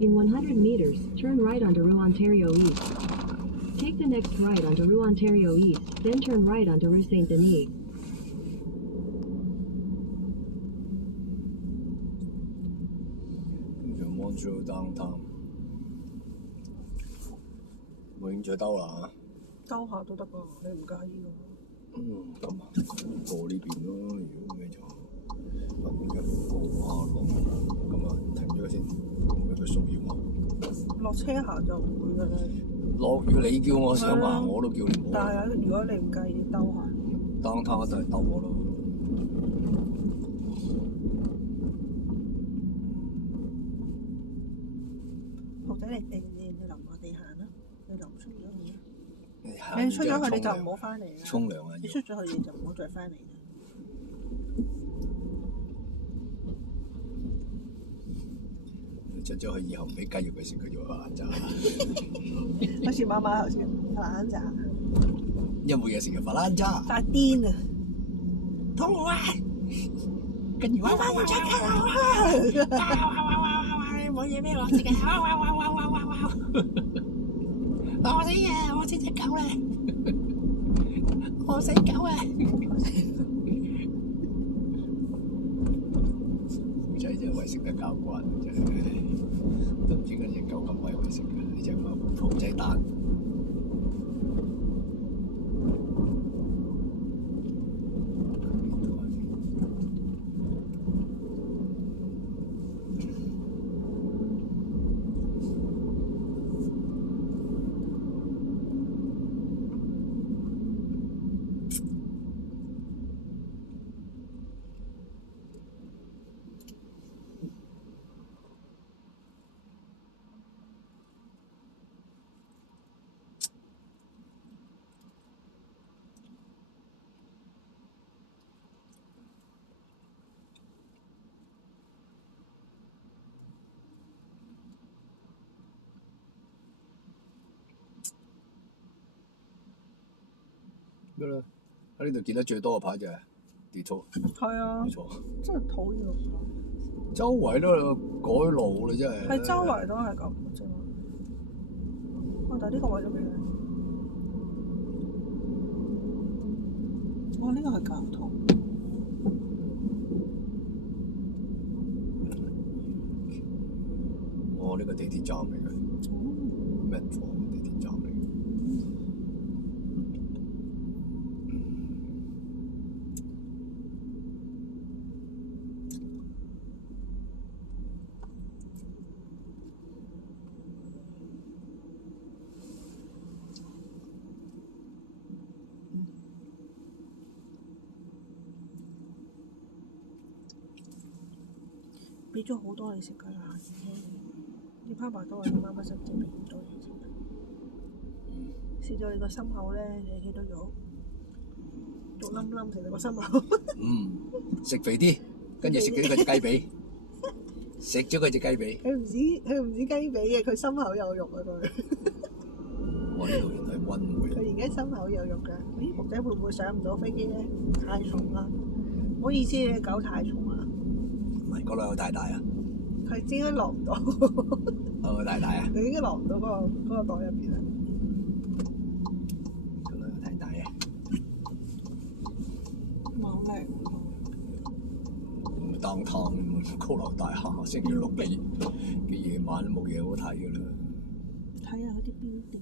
In 100 meters, turn right onto Rue Ontario East. Take the next right onto Rue Ontario East, then turn right onto Rue Saint Denis. Montreal downtown，冇興趣兜啦兜下都得㗎，你唔介意㗎？咁過呢邊咯，如果咩就揾一個下落，咁啊停咗先，唔俾佢騷擾我。落車行就唔會㗎啦。落雨你叫我想行，我都叫你唔好。但係如果你唔介意兜下，downtown就係兜我咯。豪仔你定你淋我哋行啦，你淋出咗去。你出咗去你就唔好翻嚟啦。沖涼啊！你出咗去你就唔好再翻嚟啦。你出咗去以後唔俾雞肉佢食，佢就發爛渣。好似媽媽頭先發爛渣。一冇嘢食就發爛渣。發癲啊！肚餓啊！跟住哇哇哇哇冇嘢俾我食嘅，哇哇哇哇哇哇哇！我死啊！我死隻狗啦！我死狗啊！虎仔真係為食得交關，真係都唔知嗰隻狗咁鬼為食嘅，呢隻兔仔蛋。咩啦？喺呢度見得最多嘅牌就係地圖。係啊，冇錯。真係討厭。周圍都改路啦，真係。係周圍都係咁啫嘛。但係呢個位都幾靚。呢個係交通。呢個地鐵站嚟嘅。Metro 地鐵站嚟嘅。俾咗好多你食㗎啦，你拋埋多，你媽媽甚至俾好多你食。試到你個心口咧，你幾多肉？肉冧冧成你個心口。食肥啲，跟住食咗佢隻雞髀，食咗佢隻雞髀。佢唔止雞髀嘅，佢心口有肉啊佢。哇！呢度原來係溫會。佢而家心口有肉㗎。咦，熊仔會唔會上唔到飛機咧？太重啦！唔好意思，你狗太重啦。唔係，嗰度有大大啊！佢應該落唔到。大大啊！佢應該落唔到嗰個袋入邊啊！嗰度有大大啊！好靚。當堂高樓大廈，星期六嘅夜晚都冇嘢好睇㗎啦。睇下嗰啲標點。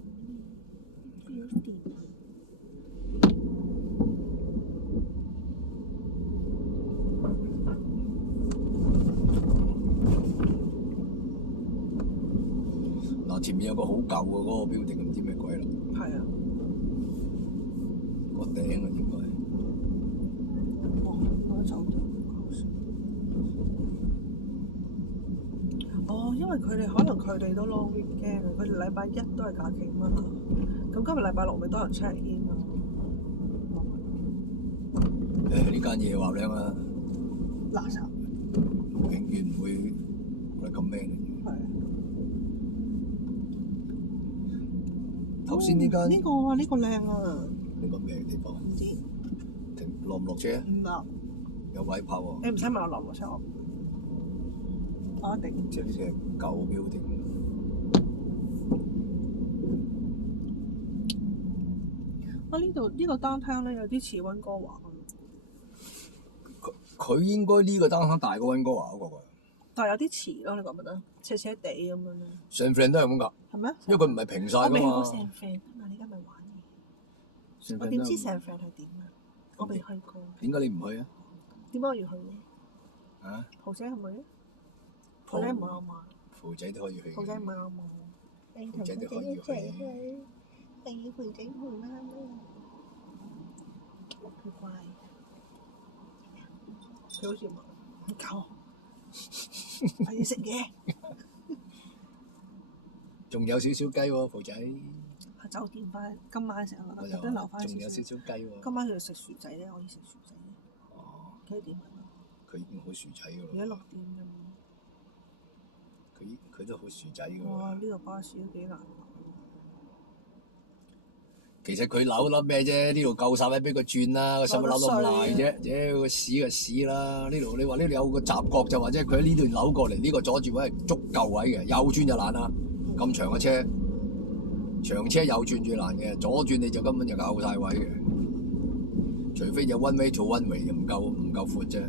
前面有個好舊嘅嗰個標定，唔知咩鬼啦。係啊。個頂啊，應該。我走咗。因為佢哋可能佢哋都 long weekend 啊，佢哋禮拜一都係假期嘛。咁今日禮拜六咪多人 check in 啊。呢間嘢話靚啊！垃圾。永遠唔會我哋咁靚嘅。頭先呢間呢個啊，呢個靚啊！呢個咩地方？唔知。落唔落車？唔落。有位泊喎。你唔使問我落唔落車，我我一定。即係呢啲係舊 building。呢度呢個 downtown 咧有啲似溫哥華咁，佢應該呢個 downtown 大過溫哥華嗰個㗎。但係有啲似咯，你覺唔覺得？斜斜地咁樣咧。San Fran 都係咁㗎，係咩？因為佢唔係平晒㗎我未去過嘛。 San Fran 啊嘛，你而家咪玩嘢。 San 我 Fran 點知都 San Fran 係點啊？我未去過。點解你唔去啊？點解我要去咧？啊？豪仔係咪咧？豪仔唔係我買，豪仔都可以去嘅。豪仔唔係我買。你同豪仔都可以去一齊去，係豪仔好啱啊！佢乖，佢好似唔夠，我要食嘢。仲有少少雞喎，豪仔。酒店翻今晚成日我特登留翻仲有少少。少雞喎。今晚佢要食薯仔咧，我要食薯仔咧。哦，幾點啊？佢已經好薯仔㗎而家喎。 6點啫嘛。佢都好薯仔㗎哇！喎。呢個巴士都幾難。其實佢扭粒咩啫？呢度夠晒位俾佢轉啦，個使乜扭咁賴啫？屌個屎就屎啦！呢度你話呢度有個閘角就或者佢喺呢度扭過嚟，呢個阻住位係足夠位嘅，右轉就難啦。咁長嘅車，長車右轉最難嘅，左轉你就根本就夠晒位嘅。除非就 one way to one way 就唔夠闊啫。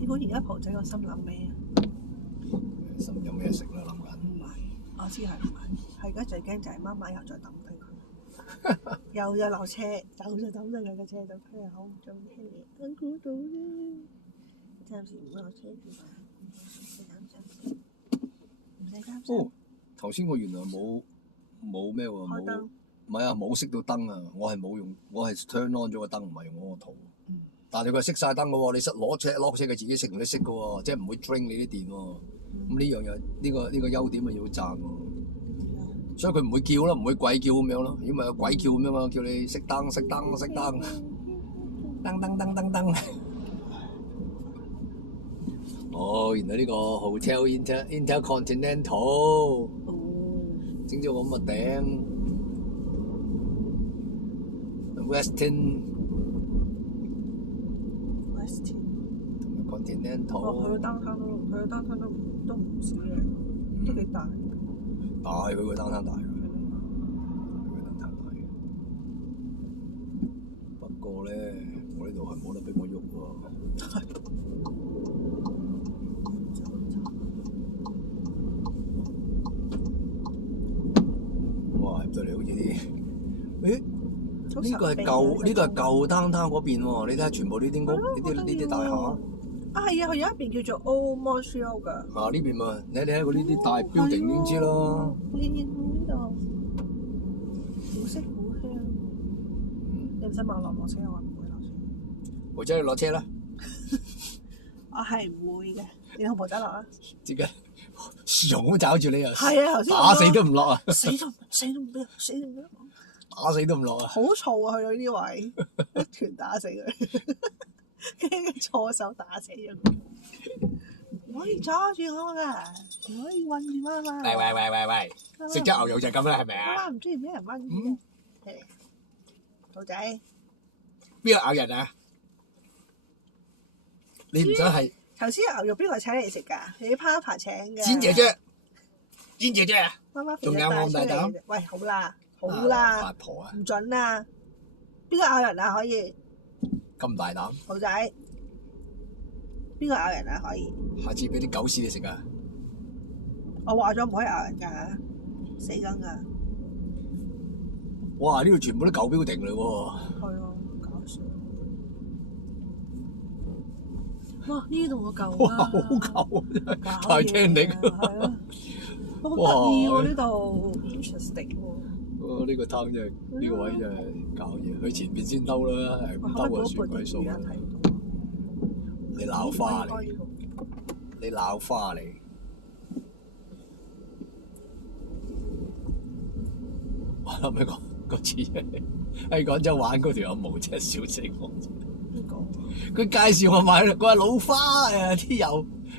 你估而家蒲仔個心諗咩啊？心有咩食啦？諗緊。唔係，我知係唔係？係而家最驚就係媽媽又再抌低佢，又落車，就抌低佢嘅車度，佢又好唔中意，我估到啫。暫時唔落車住嘛，唔使擔心。唔使擔心。哦，頭先我原來冇咩喎，開燈冇唔係啊，冇熄到燈啊！我係冇用，我係 turn on 咗個燈，唔係用嗰個圖。嗯但係佢係熄晒燈嘅喎，你攞車佢自己熄同你熄嘅喎，即係唔會 drain 你啲電喎。咁呢樣嘢呢個優點啊要讚喎。所以佢唔會叫啦，唔會鬼叫咁樣咯。如果唔係有鬼叫咁樣嘛，叫你熄燈熄燈熄燈，燈燈燈燈燈。哦，原來呢個 Hotel Intercontinental 哦，整咗個咁嘅頂 Westin Westin。同埋 Continental。哦，佢個單攤都唔少嘅，都幾大。大佢個單攤大㗎，佢個單攤大。不過咧，我呢度係冇得俾我喐喎。哇！入到嚟好似啲，誒？呢個係舊單攤嗰邊喎，你睇下全部呢啲屋，呢啲大廈。啊，係啊，佢有一邊叫做 Old Montreal 㗎。啊呢邊嘛，你睇過呢啲大 building 已經知啦。呢度好色好香。你唔使問我落唔落車，我唔會落車。豪仔你落車啦，我係唔會嘅，你同婆仔落啊？自己熊找住你啊！係啊，頭先打死都唔落啊！死都唔俾，死都唔俾。打死都唔落啊！好嘈啊！去到呢啲位，一拳打死佢，跟住錯手打死咗佢。唔可以阻住我㗎，唔可以韞住媽媽。喂，食隻牛肉就係咁啦，係咪媽啊？媽唔中意俾人韞住嘅。係兔仔，邊個咬人啊？你唔想係頭先牛肉邊個請你食㗎？你 Papa 請嘅。煎姐姐，煎姐姐啊！媽媽仲有冇咁大膽？喂，好啦，好啦八，婆啊！唔準啦！邊個咬人啊？可以，咁大膽，兔仔。邊個咬人啊？可以。下次俾啲狗屎你食啊！我話咗唔可以咬人㗎，死梗㗎。哇！呢度全部都舊 building 嚟喎。係啊，搞笑。哇！呢度個舊哇！啦，好舊啊！真係搞太聽你嘢啊係啊，好得意喎呢度，interesting 喎。呢個攤真係呢個位真係搞嘢，佢前邊先兜啦，係唔兜啊算鬼數啦！你鬧花嚟，你鬧花嚟。我諗起個次喺廣州玩嗰條有毛隻笑死我。邊個？佢介紹我買嗰個老花啊，啲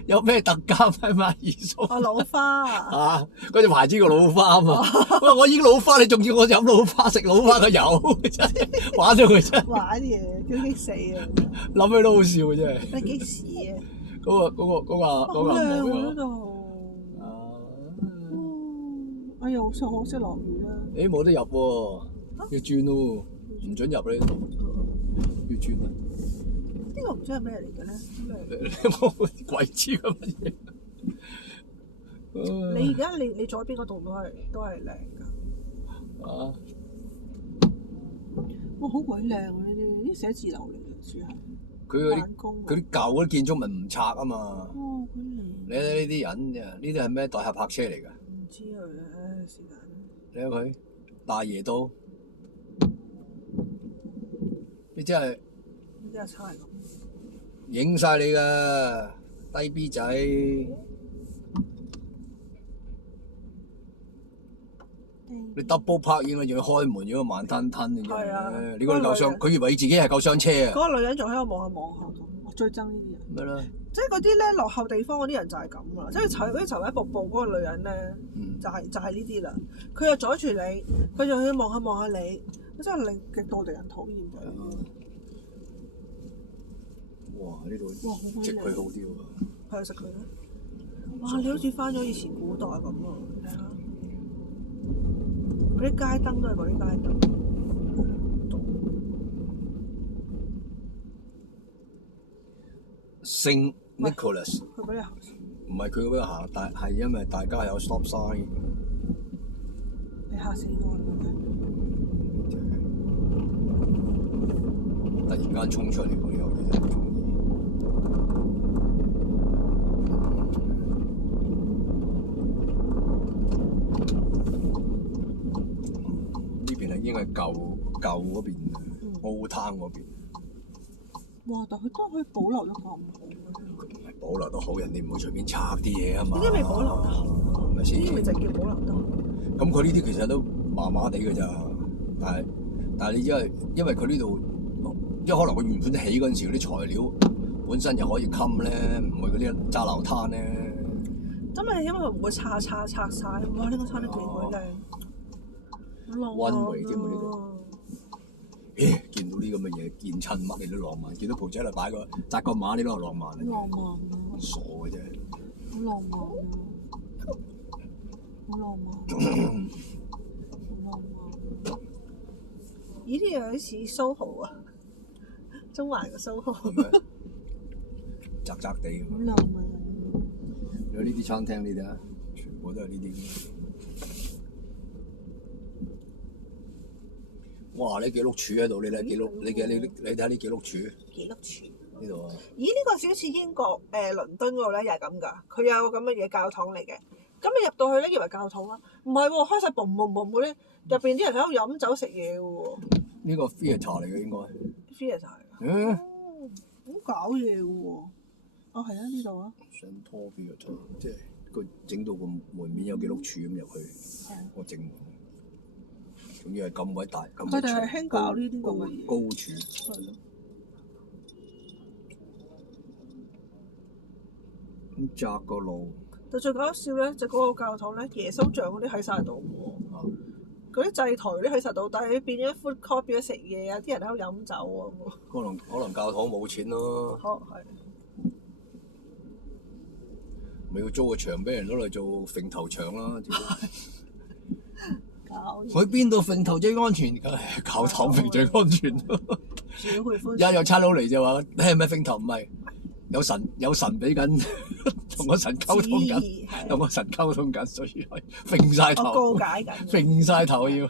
有咩特價咪買二叔哦，老花啊！啊！嗰隻牌子個老花啊嘛，我已經老花，你仲要我飲老花食老花嘅油，真係玩到佢真係玩嘢，叫激死啊！諗起都好笑嘅真係。你幾時啊？嗰個好靚喎妹啊！呢度。哎呀，好可惜落雨啦。誒冇得入喎，要轉咯，唔準入呢度，要轉啊！呢個唔知係咩嚟嘅咧？你冇鬼知佢乜嘢？你而家你左邊嗰度都係靚㗎。啊！哇，好鬼靚啊！呢啲寫字樓嚟嘅，似係。佢嗰啲辦公啊佢啲舊嗰啲建築物唔拆啊嘛。哦，好靚。你睇呢啲人啫，呢啲係咩代客泊車嚟㗎？唔知佢啊，是但。你睇佢大爺都，你真係呢啲係差嚟㗎。影晒你㗎低 B 仔。你 double park 應該仲要開門，仲要慢吞吞嘅係啊啫。你嗰個救傷，佢以為自己係救傷車啊！嗰個女人仲喺度望下咁，我最憎呢啲人。咩咧？即係嗰啲咧落後地方嗰啲人就係咁啦，即係嗰啲頭一步步嗰個女人咧，嗯就係呢啲啦。佢又阻住你，佢就要望下你，真係令極度令人討厭嘅。哇！呢度哇，好鬼值佢好靚！啲喎。係食佢啦！哇，你好似翻咗以前古代咁喎，你睇下，嗰啲街燈都係嗰啲街燈。聖 Nicholas 佢嗰啲行唔係佢嗰邊行，但係因為大家有 stop sign，你嚇死我啦！突然間衝出嚟喎，有啲真係唔中意。呢邊係應該係舊嗰邊，Old Town 嗰邊。哇！但佢都可以保留得咁好嘅，唔係保留得好，人哋唔會隨便拆啲嘢啊嘛。點解未保留得好？係咪呢啲咪先？就叫保留得好？咁佢呢啲其實都麻麻地嘅咋，但係你因為佢呢度，因為可能佢原本起嗰陣時嗰啲材料本身又可以冚咧，唔係嗰啲揸流灘咧。真係因為佢唔會拆晒。哇！呢個餐廳幾鬼靚，好浪漫溫圍添喎呢度。咦，見到啲咁嘅嘢，見親乜你都浪漫，見到蒲仔喺度擺個紮個馬你都係浪漫啊！浪漫啊！傻嘅啫。好浪漫啊！好浪漫，好浪漫。咦？啲樣似蘇豪啊，中環嘅蘇豪。窄窄地。好浪漫。有呢啲餐廳呢啲啊，全部都係呢啲。哇！你幾碌柱喺度？你睇幾碌？你睇下呢幾碌柱？幾碌柱？呢度啊！咦？呢個少似英國倫敦嗰度咧，又係咁㗎。佢有個咁嘅嘢教堂嚟嘅。咁你入到去咧，以為教堂啦，唔係喎，開晒嘣嘣嘣嗰啲，入邊啲人喺度飲酒食嘢嘅喎。呢個 theatre 嚟嘅應該。theatre 嚟㗎。嗯。好搞嘢嘅喎。哦，係啊，呢度啊。想拖 theatre，即係佢整到個門面有幾碌柱咁入去，個正門。仲要係咁鬼大，咁佢哋係興搞呢啲咁嘅嘢。高柱。係咯。咁窄個路。但最搞笑咧，就嗰個教堂咧，耶穌像嗰啲喺晒度喎。嗰啲祭台嗰啲喺晒度，但係變咗 food court 變咗食嘢啊！啲人喺度飲酒啊。可能教堂冇錢咯。係。咪要租個場俾人攞嚟做揈頭場啦。搞嘢。去邊度揈頭最安全？唉，教堂揈最安全咯。一有差佬嚟就話：你係咪揈頭？唔係，有神俾緊，同個神溝通緊，同個神溝通緊，所以係揈晒頭。告解緊。揈晒頭要。唔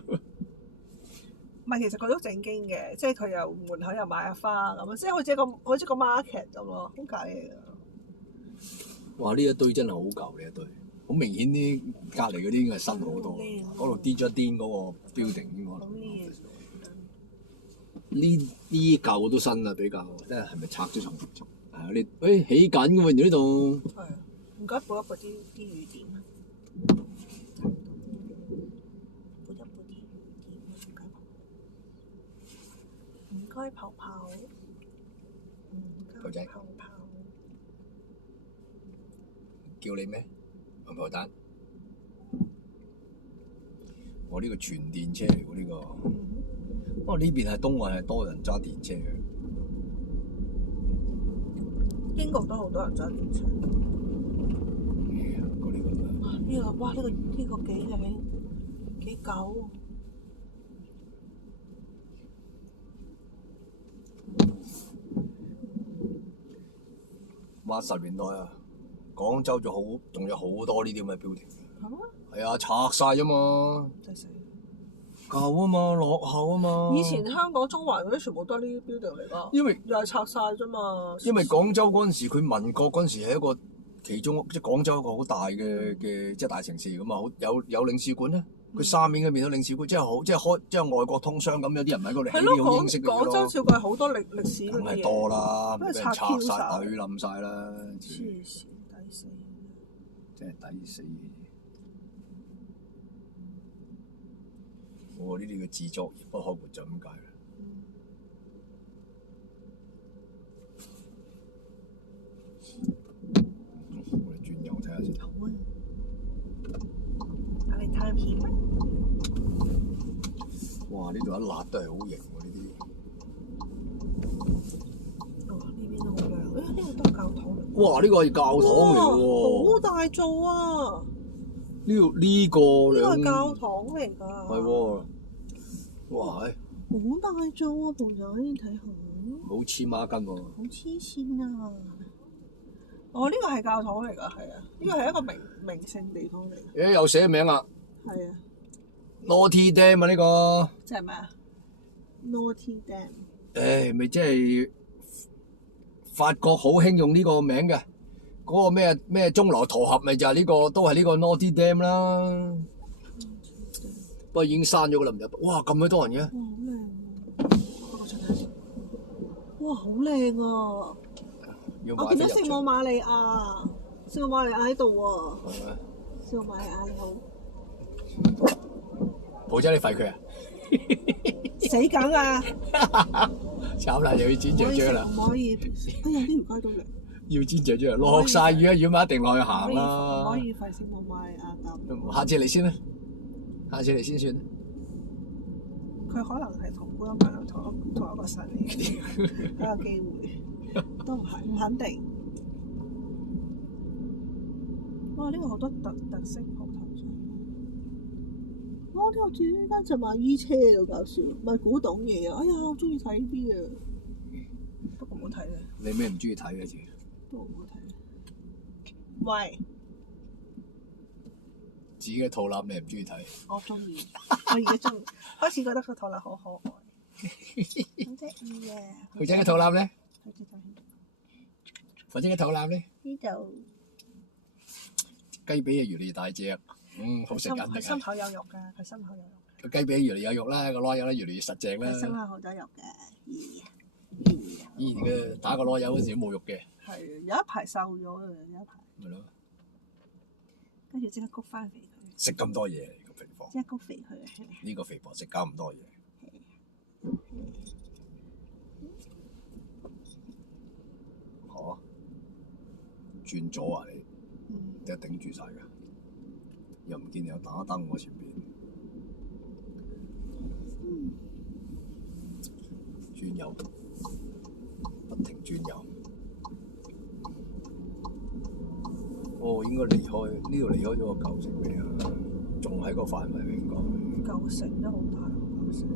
係，其實佢都正經嘅，即係佢又門口又買下花咁，即係好似個 market 咁咯，好搞嘢㗎。哇！呢一堆真係好舊，呢一堆，好明顯啲隔離嗰啲應該係新好多。嗰度跌咗癲嗰個 building 應該。呢啲舊都新啦，比較，即係咪拆咗層？係啊，你起緊㗎喎，呢度。係啊，唔該補一補啲雨點啊！補一補啲雨點啊！唔該泡泡。狗仔。泡泡。叫你咩？銀河蛋。我呢個全電車嚟喎呢個。不過呢邊係東岸係多人揸電車嘅。英國都好多人揸電車。嗰啲咁啊。呢個哇！呢個幾靚幾舊。80年代啊，廣州仲有好多呢啲咁嘅 building。係咩？係啊，拆晒啫嘛。真係死！舊啊嘛，落後啊嘛。以前香港中環嗰啲全部都係呢啲 building 嚟㗎。因為又係拆晒啫嘛。因為廣州嗰陣時，佢民國嗰陣時係一個其中即係廣州一個好大嘅即係大城市咁啊，有領事館咧。佢三面嗰邊都領事館，即係外國通商咁，有啲人喺嗰度起呢種英式嘅嘢咯。廣州照計好多歷史嗰梗係啲嘢。多啦，俾人拆晒、晒懟冧晒啦。黐線，抵死！真係抵死！我呢啲嘅自作孽不可活就咁解啦。我哋轉右睇下先。好啊！我哋探險啊！哇！呢度一辣都係好型喎，呢啲。哦，呢邊都好靚。呢個都係教堂嚟。哇！呢個係教堂嚟喎。好大座啊！呢個呢個係教堂嚟㗎。係喎。哇！好大座啊，朋友，你睇下。好黐孖筋喎。好黐線啊！哦，呢個係教堂嚟㗎，係啊，呢個係一個名勝地方嚟。誒，有寫名啊！係啊。Notre Dame 啊，呢個。即係咩啊 ？Notre Dame。誒，咪即係法國好興用呢個名嘅，嗰個咩鐘樓駝俠咪就係呢個，都係呢個 Notre Dame 啦。不過已經閂咗㗎啦，唔入。哇！咁鬼多人嘅。哇！好靚啊！我見到聖母瑪利亞，聖母瑪利亞喺度喎。係咪？聖母瑪利亞你好。寶仔你廢佢啊！死梗啊！慘啦，又要剪雀雀啦。唔可以。哎呀！呢條街都靚。要剪雀雀，落晒雨啊！如果咪一定落去行啦。唔可以廢聖母瑪利亞咁。下次嚟先啦，下次嚟先算。佢可能係同觀音朋友同一個神嚟嘅，都有機會，都唔肯定。哇！呢個好多特色鋪頭上。哇！呢個轉間就賣衣車啊，搞笑，賣古董嘢啊！哎呀，我中意睇呢啲啊，不過唔好睇咧。你咩唔中意睇嘅字？不過唔好睇。喂！自己嘅肚腩你唔中意睇？我中意，我而家中意，開始覺得個肚腩好可愛，好得意啊！女仔嘅肚腩咧？女仔或者嘅肚腩咧？呢度雞髀啊，越嚟越大隻，好食緊佢心口有肉㗎，佢心口有肉。個雞髀越嚟有肉啦，個籮柚咧越嚟越實淨啦。佢心口好多肉嘅，以前嘅打個籮柚嗰時都冇肉嘅。係有一排瘦咗啊，有一排。咪咯。跟住即刻谷翻肥佢。食咁多嘢，個肥婆。即刻谷肥佢。呢個肥婆食咁多嘢。嚇？轉左啊你？即係頂住晒㗎，又唔見有打燈喎前邊。轉右，不停轉右。哦，應該離開呢度，離開咗個舊城未啊？仲喺個範圍嚟講。舊城都好大，舊城。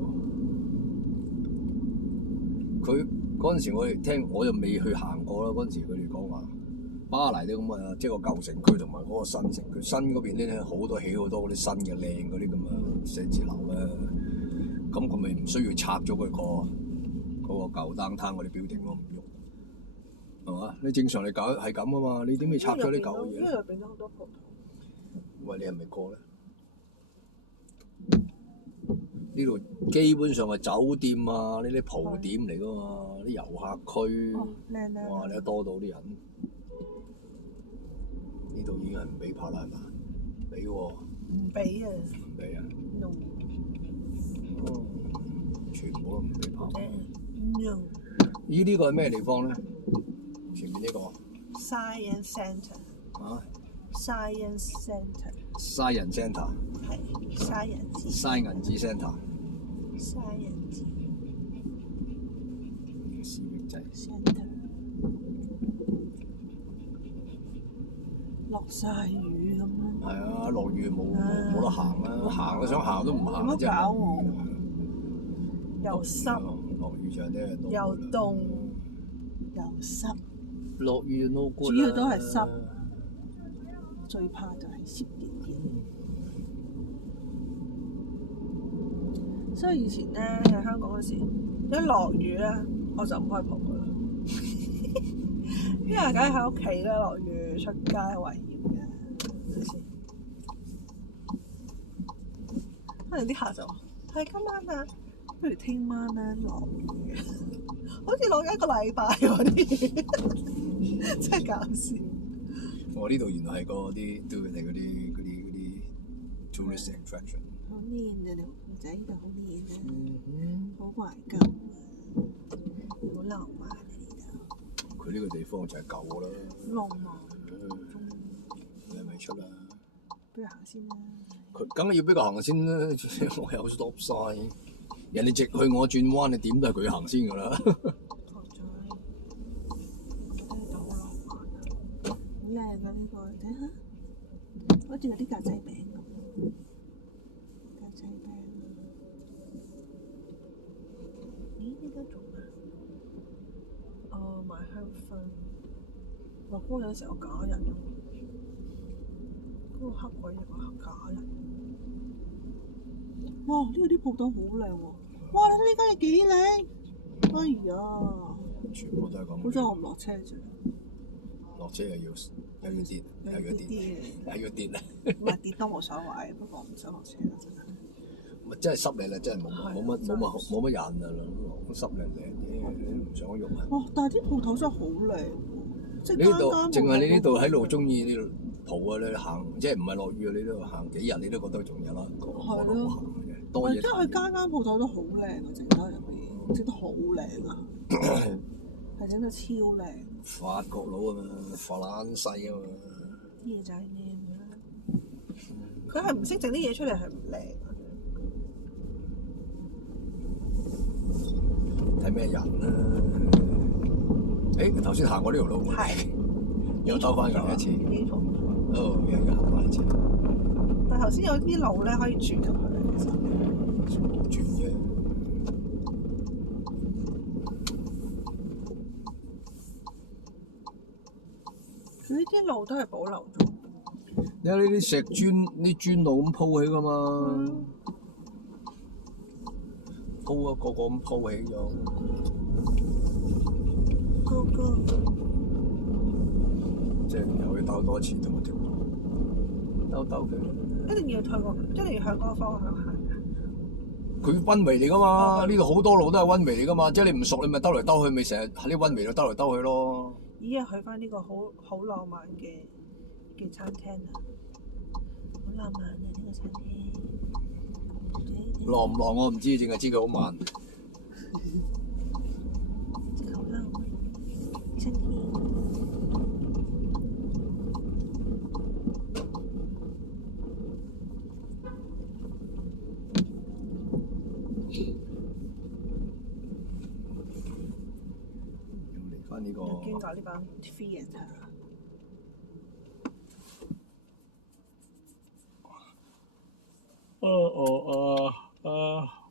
佢嗰陣時我哋聽，我又未去行過啦。嗰陣時佢哋講話巴黎啲咁嘅，即係個舊城區同埋嗰個新城區。新嗰邊咧好多起好多嗰啲新嘅靚嗰啲咁嘅寫字樓咧。咁佢咪唔需要拆咗佢嗰個舊 downtown 嗰啲 building 咯，唔喐。係嘛？你正常你搞係咁啊嘛，你點會拆咗啲舊嘢？因為入邊都好多鋪頭。喂，你係咪過咧？呢度基本上係酒店啊，呢啲蒲點嚟噶嘛，啲遊客區。哦，靚靚。哇！你一多到啲人，呢度已經係唔俾拍啦，係嘛？俾喎。唔俾啊！唔俾啊 ？No。哦，全部都唔俾拍。No。咦？呢個係咩地方咧？前面呢個 Science Centre。啊 Science Centre 嘥人 centre，係嘥人字嘥銀紙 centre，嘥人字屎域仔。 Centre。落晒雨咁樣，係啊，落雨冇得行啦，行都想行都唔行有乜真係搞我？又濕落雨就咧又凍又濕，落雨 no good 主要都係濕，最怕就係濕點點。所以以前咧喺香港嗰時，一落雨咧我就唔開蒲噶啦，因為梗係喺屋企啦，落雨出街危險嘅，係咪先？可能啲客就話：係今晚啊，不如聽晚咧落雨，好似落咗一個禮拜喎啲雨，真係搞笑。我呢度原來係啲都係嗰啲 tourist attraction。好靚啊！條褲仔呢度好靚啊，好懷舊啊，好浪漫啊呢度。佢呢個地方就係舊啦，浪漫，你係咪出啦？不如行先啦。佢梗係要俾佢行先啦，我有 stop sign。人哋直去我轉彎，你點都係佢行先㗎啦。糖仔，呢度好浪漫啊，好靚啊呢個，你睇下，好似有啲格仔餅咁。格仔餅，咦？呢度做咩？哦，賣香薰。落波有時候假人咯，嗰個黑鬼有個假人。哇！呢度啲鋪頭好靚喎！哇！你睇呢間嘢幾靚！哎呀，全部都係咁。好彩我唔落車啫。落車又要跌，又要跌，又要跌啦。唔係跌都冇所謂，不過我唔想落車啦，真係。咪真係濕嚟啦，真係冇乜人啊，濕靚靚嘅，唔想喐啊！哇！但係啲鋪頭真係好靚喎，即係呢度淨係你呢度喺度中中意呢度蒲啊！你行即係唔係落雨啊？你呢度行幾日你都覺得仲有啦，我都行嘅，多嘢即係佢間間鋪頭都好靚啊，整得入邊整得好靚啊，係整得超靚。法國佬啊嘛，法蘭西啊嘛，啲嘢就係靚啦。佢係唔識整啲嘢出嚟係唔靚。睇咩人啦？誒頭先行過呢條路，係又兜翻過嚟一次，呢度哦，又行翻一次，但係頭先有啲路咧可以轉入去，其實冇轉啫。佢呢啲路都係保留咗。你睇呢啲石磚路咁鋪起噶嘛？鋪啊，個咁鋪起咗。哥哥，即係又要兜多次同一條路，兜佢。一定要退過，一定要向嗰個方向行。佢溫圍嚟噶嘛？呢度好多路都係溫圍嚟噶嘛，即係你唔熟，你咪兜嚟兜去，咪成日喺啲溫圍度兜嚟兜去咯。依家去翻呢個好浪漫嘅餐廳啊！好浪漫啊！呢個餐廳浪唔浪我唔知，淨係知佢好慢。好浪漫餐廳。嚟翻呢個。經過呢班 theatre。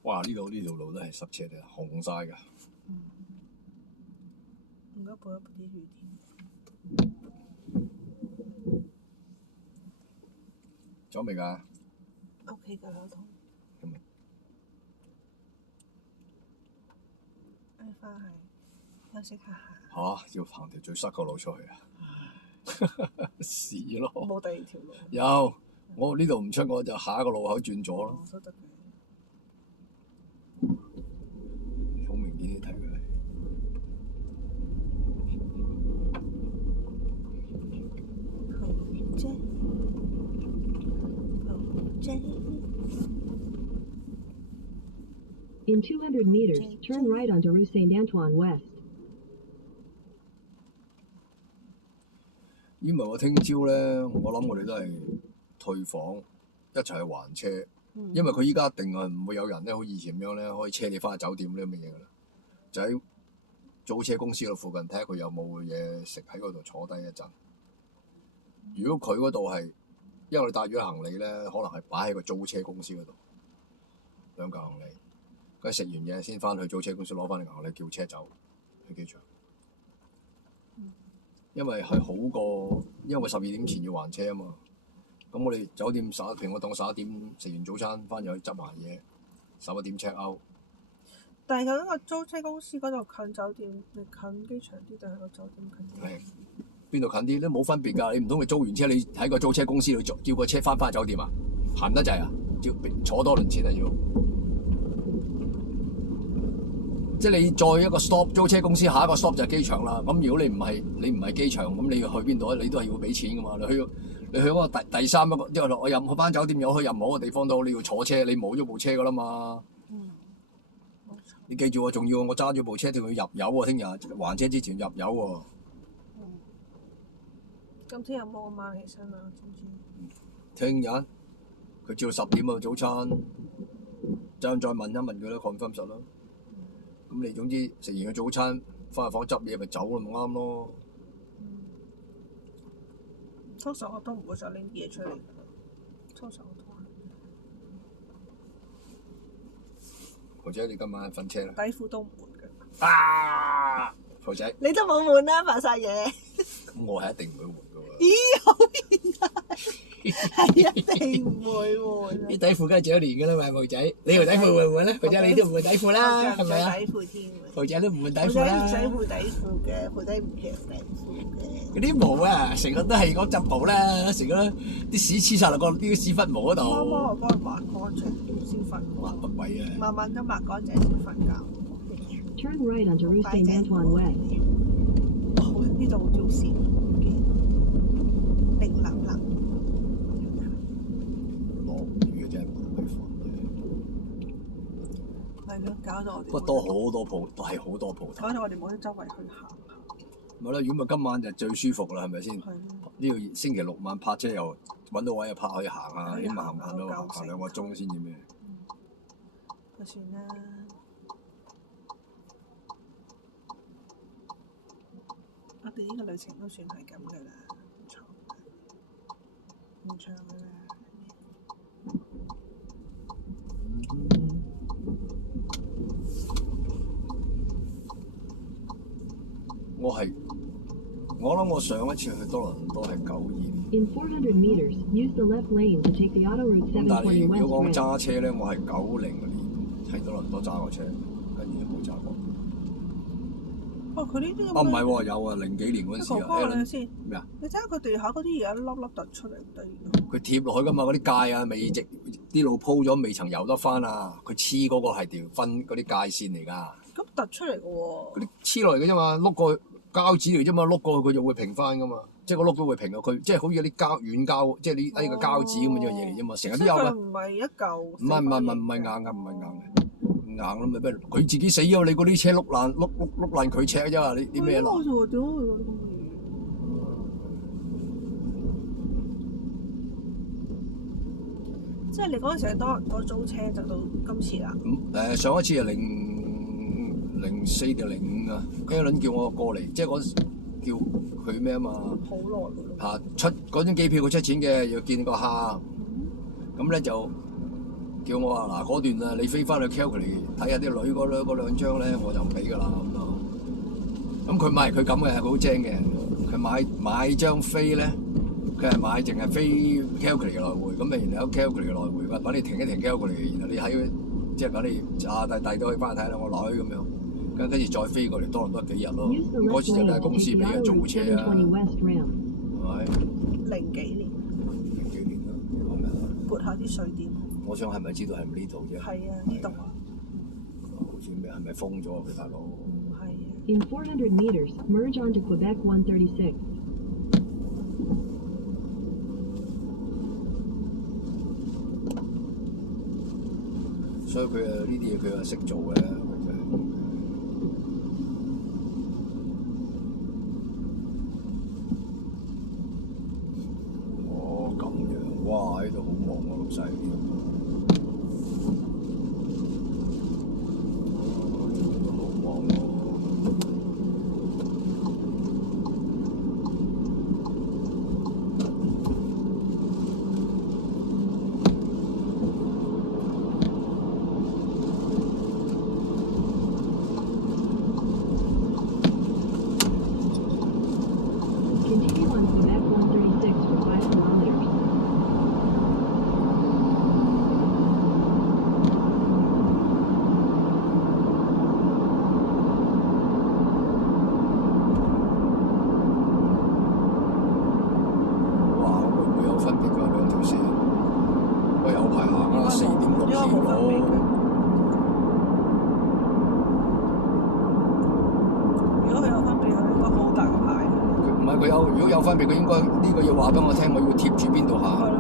哇！呢條路都係塞車嘅，紅晒㗎。而家播一播啲雨添。走未㗎？屋企嘅老通。咁啊！嗌翻去休息下。嚇！要行條最塞個路出去啊！屎咯！冇第二條路。有，我呢度唔出，我就下一個路口轉左咯。都得嘅。好明顯你睇佢係。In 200 meters, turn right onto Rue Saint Antoine West. 因為我聽朝咧，我諗我哋都係退房一齊去還車，因為佢依家一定係唔會有人咧，好似以前咁樣咧，可以車你翻去酒店呢咁嘅嘢㗎啦。就喺租車公司嗰度附近睇下佢有冇嘢食喺嗰度坐低一陣。如果佢嗰度係，因為我哋帶咗行李咧，可能係擺喺個租車公司嗰度兩嚿行李，跟住食完嘢先翻去租車公司攞翻啲行李叫車走去機場。因為係好過，因為我12點前要還車啊嘛。咁我哋酒店平我當11點食完早餐，翻入去執埋嘢，11點 check out。但係究竟個租車公司嗰度近酒店，你近機場啲定係個酒店近啲？係邊度近啲都冇分別㗎。你唔通你租完車，你喺個租車公司度叫個車翻酒店啊？行得滯啊？要坐多輪錢啊要。即係你再一個 stop 租車公司，下一個 stop 就係機場啦。咁如果你唔係機場，咁你要去邊度咧？你都係要俾錢㗎嘛。你去嗰個第三一個，因為我任何班酒店有去任何一個地方都好，你要坐車，你冇咗部車㗎啦嘛。冇錯。你記住喎，仲要我揸住部車一定要入油喎，聽日還車之前入油喎。咁聽日冇咁晚起身啊？知唔知？聽日佢照10點啊早餐，再問一問佢啦，confirm實啦。咁你總之食完個早餐，翻入房執嘢咪走咯，咪啱咯。通常我都唔會再拎嘢出嚟㗎啦。通常我都係。或者你今晚瞓車啦。底褲都唔換㗎。啊！豪仔，你都冇換啦，扮晒嘢。咁我係一定唔會換㗎喎。咦，好變態！係一定唔會換啊！啲底褲梗係着一年㗎啦嘛，豪仔。你條底褲換唔換咧？豪仔你都唔換底褲啦，係咪啊？底褲添。豪仔都唔換底褲褲啦。唔使換底褲嘅，褲底唔着底褲嘅。嗰啲毛啊，成日都係嗰陣毛啦，成日啲屎黐晒落個啲屎忽毛嗰度。媽媽我幫佢抹乾淨先瞓。抹乜鬼啊？慢慢咁抹乾淨先瞓覺。Turn right onto Rue Saint Antoine West. 哇！呢度好少線，零立立。落雨嘅真係冇鬼款嘅。係咯，搞到我哋。不過多好多鋪，都係好多鋪頭。搞到我哋冇得周圍去行。咪啦，如果咪今晚就最舒服啦，係咪先？係咯。呢個星期六晚泊車又揾到位又泊可以行啊，起碼行到行2個鐘先至咩？就算啦。我哋呢個旅程都算係咁噶啦，唔錯，唔錯噶啦。我諗我上一次去多倫多係92年。In 400 meters, use the left lane to take the auto route 咁但係 720如果講 West. 揸車咧，我係90年喺多倫多揸過車，跟住就冇揸過。哦，佢呢啲咁啊唔係喎，有啊，零幾年嗰陣時哥哥你先咩啊？你睇下佢地下嗰啲嘢一粒粒突出嚟，唔得意。佢貼落去噶嘛，嗰啲界啊，未直啲路鋪咗，未曾油得翻啊！佢黐嗰個係條分嗰啲界線嚟㗎。咁突出嚟嘅喎。嗰啲黐落嚟嘅啫嘛，碌過去膠紙嚟啫嘛，碌過去佢就會平翻㗎嘛，即係個碌都會平㗎。佢即係好似有啲軟膠，即係呢個膠紙咁嘅嘢嚟啫嘛，成日都有㗎。唔係一嚿。唔係硬㗎，唔係硬嘅。硬啦咪咩？佢自己死咗，你嗰啲車碌爛佢尺啫嘛！你啲咩咯？即係你嗰陣時係多人多租車，就到今次啦。上一次係04定05啊 ，Alan 叫我過嚟，即係嗰時叫佢咩啊嘛？好耐㗎咯。嚇出嗰張機票佢出錢嘅，要見個客，咁咧就。叫我話嗱嗰段啊，你飛翻去 Calgary 睇下啲女嗰兩張咧，我就唔俾㗎啦咁咯。咁佢唔係佢咁嘅，佢好精嘅。佢買張飛咧，佢係買淨係飛 Calgary 嘅來回。咁你然後 Calgary 嘅來回，話等你停一停 Calgary，然後你喺即係等你第都可以翻去睇兩個女咁樣。跟住再飛過嚟多倫多幾日咯。咁嗰時就係公司俾嘅租車啊，係咪？零幾年啦，講咩啊？撥下啲水電。我想係咪知道係呢度啫？係啊，呢度啊。好似咩係咪封咗啊？佢大佬。唔係啊。In 400 meters, merge onto Quebec 136. 所以佢啊呢啲嘢佢係識做嘅，佢真係。該冇分別嘅。如果佢有分別，佢應該好大個牌嘅。唔係佢有，如果有分別，佢應該呢個要話俾我聽，我要貼住邊度係行。咯，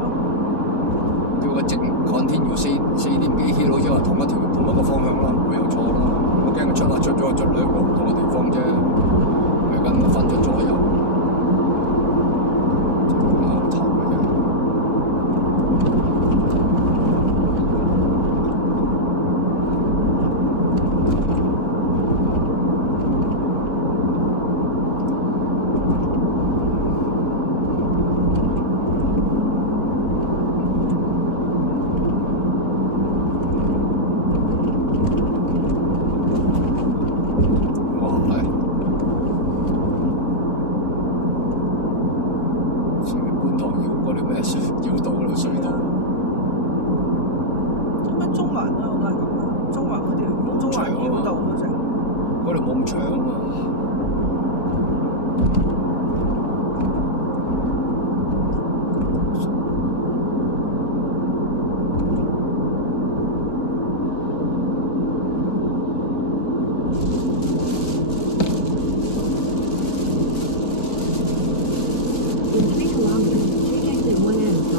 叫個直 continue 4點幾 kilo，好似話同一個方向啦，唔會有錯啦。我驚佢出咗兩個唔同嘅地方啫，佢而家分咗左右，拗頭嘅啫。中環嗰度都係咁啊！中環嗰條中環繞道嗰隻，嗰度冇咁長啊！In 3 kilometers, take exit 1N for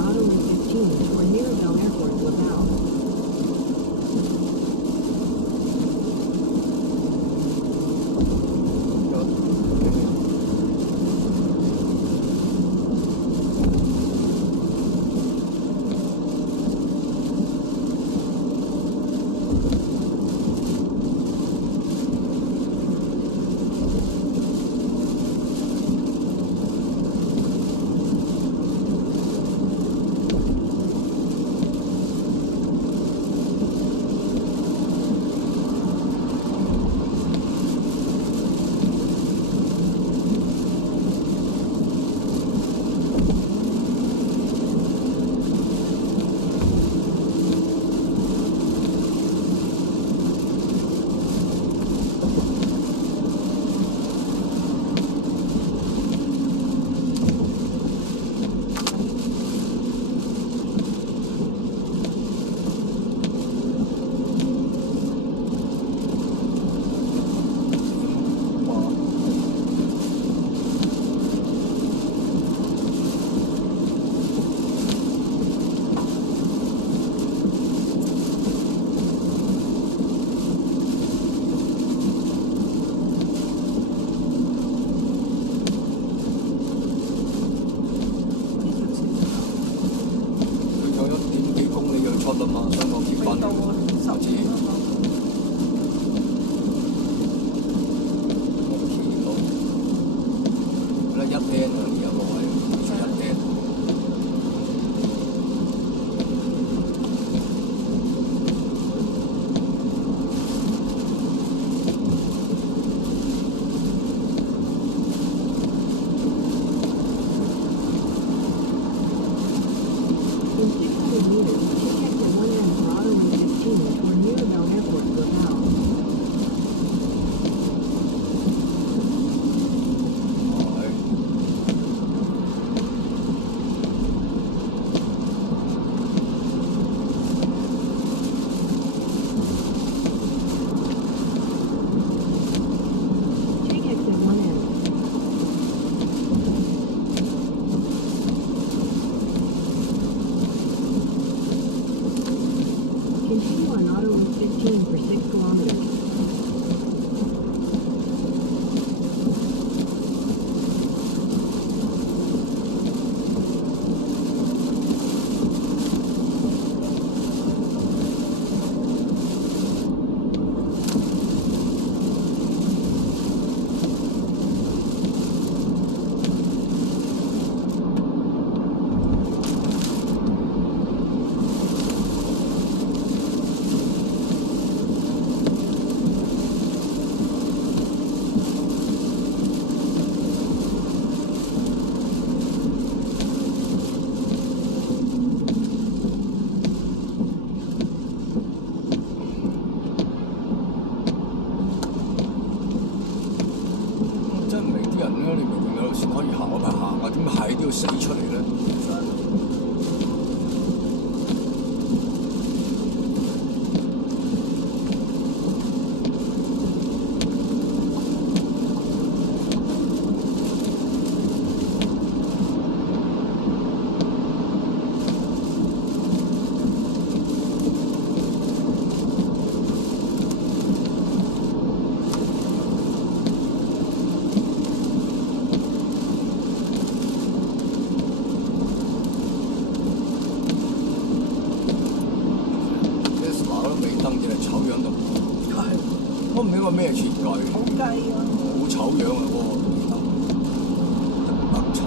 Auto Route 15 toward Mirabel Airport, Laval. 15 for 6 kilometers. 燈真係醜樣到，係我唔明個咩設計，好雞啊！好醜樣啊嗰個燈，特醜。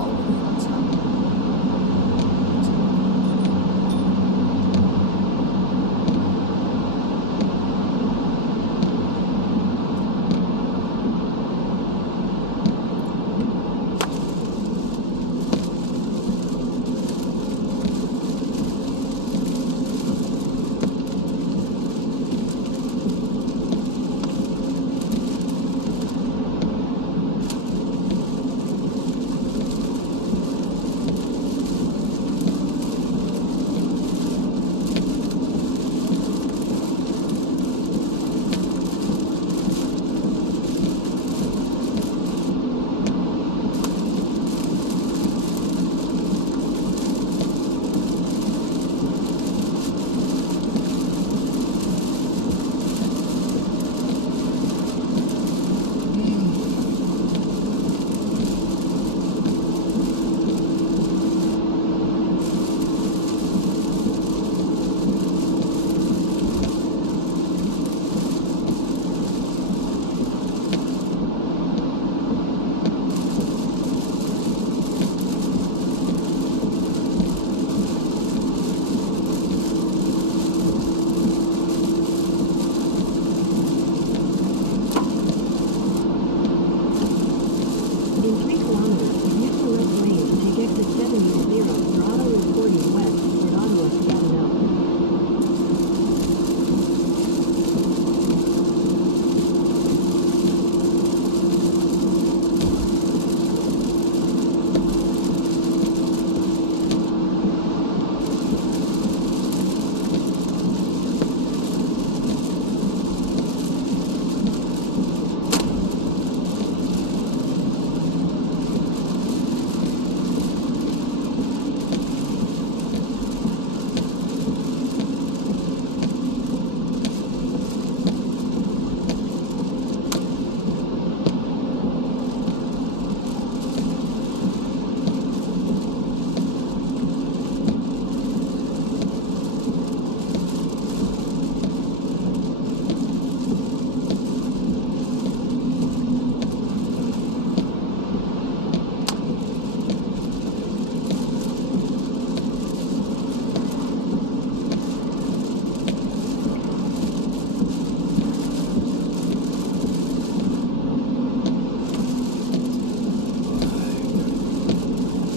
In 3 kilometers, use the left lane to take exit 70 to 0 for auto reporting west toward Ottawa Gatineau.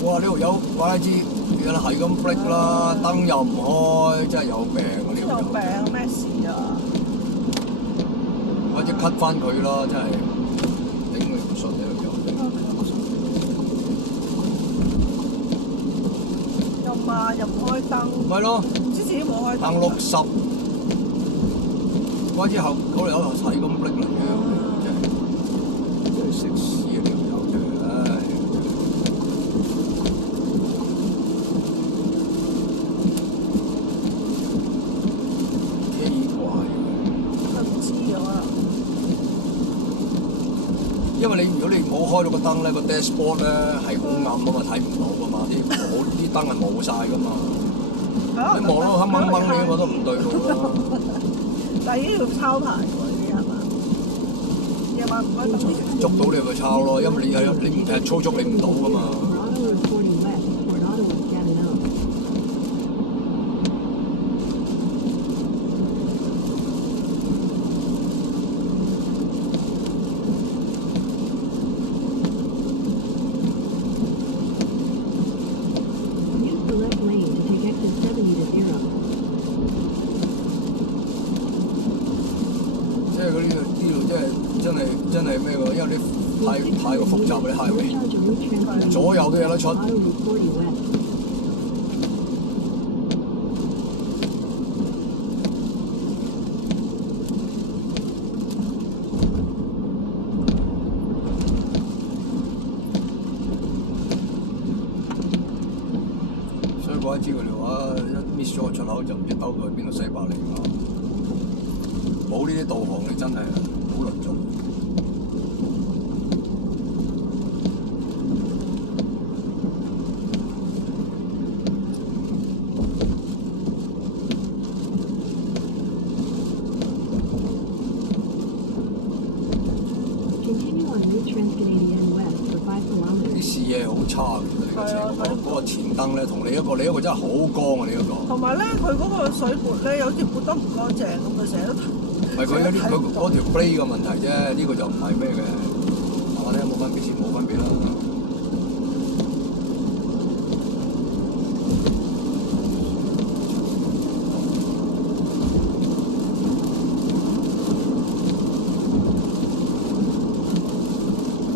哇！呢條友怪知，原來係咁 break 啦，燈又唔開，真係有病啊！呢條有友病咩事啊？或者 cut 翻佢啦，真係頂佢唔順呢條友。又慢又唔開燈，咪咯，之前都冇開燈。行60，怪之後嗰條友又係咁 break 嚟嘅，真係食屎啊！呢條友真係，唉。因為如果你冇開到個燈咧，個 dashboard 咧係好暗啊嘛，睇唔到噶嘛，啲燈係冇晒噶嘛。你望到黑掹掹呢個都唔對路啦。但係呢要抄牌喎，呢啲係嘛？夜晚唔開燈。捉到你咪抄咯，因為你係操作你唔到噶嘛。 For auto reporting west toward Ottawa Gatineau. 即係嗰呢度真係咩喎？因為你太過複雜嗰啲 highway，左右都有得出。所以怪知佢哋話一 miss 咗個出口就唔知兜到去邊度西伯利亞。冇呢啲導航你真係好論盡。East Trans-Canadian West for 5 啲 kilometers. 視野好差嘅，你個車係啊嗰個田燈咧，同你一個真係好光啊！你嗰個，同埋咧，佢嗰個水撥咧，有啲撥得唔乾淨，咁佢成日都唔係佢有啲佢嗰條 blade 嘅問題啫，呢個就唔係咩嘅。我睇有冇分別先，冇分別啦。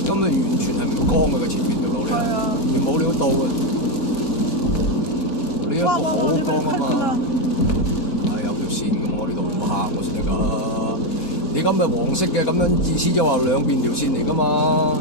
咁啊，完全係唔光嘅，佢前面條路咧，係啊。你冇料到嘅。呢一個哇！好我呢光啊嘛邊啦，，係有條線嘅，我呢度唔行我先得㗎。你咁嘅黃色嘅咁樣意思即係話兩邊條線嚟㗎嘛。